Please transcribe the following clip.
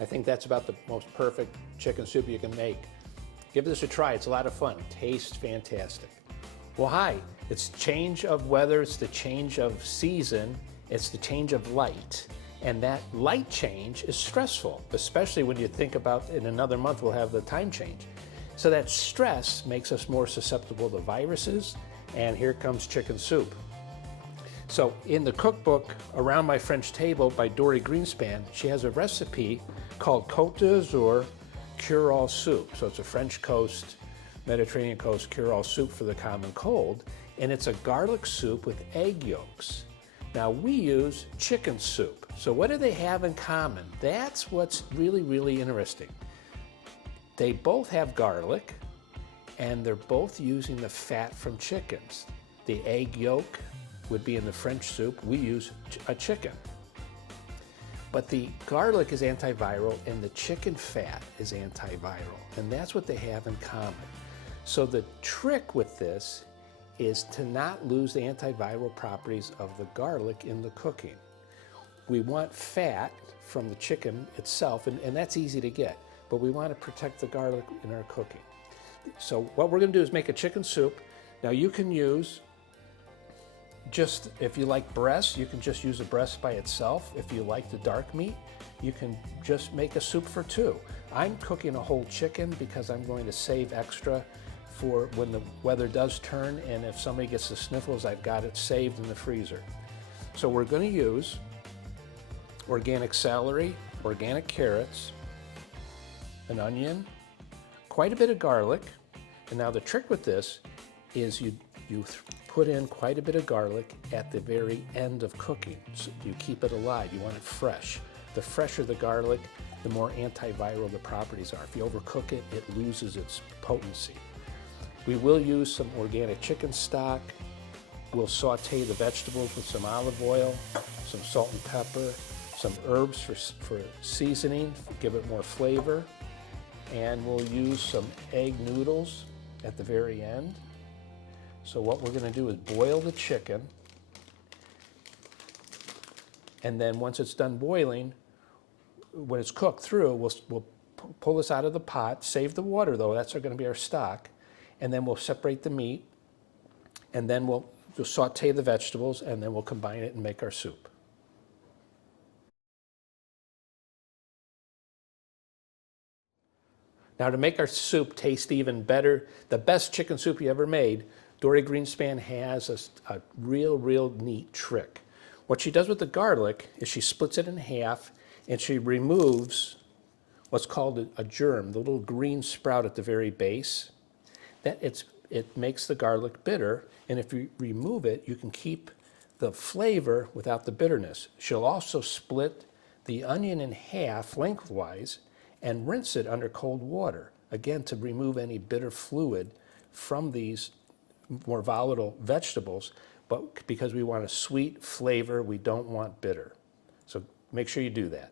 I think that's about the most perfect chicken soup you can make. Give this a try, it's a lot of fun. Tastes fantastic. Well, hi, it's change of weather, it's the change of season, it's the change of light. And that light change is stressful, especially when you think about in another month we'll have the time change. So that stress makes us more susceptible to viruses, and here comes chicken soup. So in the cookbook Around My French Table by Dorie Greenspan, she has a recipe called Côte d'Azur cure-all soup. So it's a French coast, Mediterranean coast cure-all soup for the common cold, and it's a garlic soup with egg yolks. Now we use chicken soup. So what do they have in common? That's what's really, really interesting. They both have garlic, and they're both using the fat from chickens. The egg yolk would be in the French soup. We use a chicken. But the garlic is antiviral and the chicken fat is antiviral, and that's what they have in common. So the trick with this is to not lose the antiviral properties of the garlic in the cooking. We want fat from the chicken itself, and that's easy to get, but we want to protect the garlic in our cooking. So what we're going to do is make a chicken soup. Now you can use just, if you like breast, you can just use the breast by itself. If you like the dark meat, you can just make a soup for two. I'm cooking a whole chicken because I'm going to save extra for when the weather does turn, and if somebody gets the sniffles, I've got it saved in the freezer. So we're going to use organic celery, organic carrots, an onion, quite a bit of garlic. And now the trick with this is you put in quite a bit of garlic at the very end of cooking. So you keep it alive, you want it fresh. The fresher the garlic, the more antiviral the properties are. If you overcook it, it loses its potency. We will use some organic chicken stock. We'll saute the vegetables with some olive oil, some salt and pepper, some herbs for seasoning, give it more flavor. And we'll use some egg noodles at the very end. So what we're going to do is boil the chicken, and then once it's done boiling, when it's cooked through, we'll pull this out of the pot, save the water though, that's going to be our stock, and then we'll separate the meat, and then we'll saute the vegetables, and then we'll combine it and make our soup. Now to make our soup taste even better, the best chicken soup you ever made, Dorie Greenspan has a real neat trick. What she does with the garlic is she splits it in half and she removes what's called a germ, the little green sprout at the very base. It makes the garlic bitter, and if you remove it, you can keep the flavor without the bitterness. She'll also split the onion in half lengthwise and rinse it under cold water, again to remove any bitter fluid from these more volatile vegetables, but because we want a sweet flavor, we don't want bitter. So make sure you do that.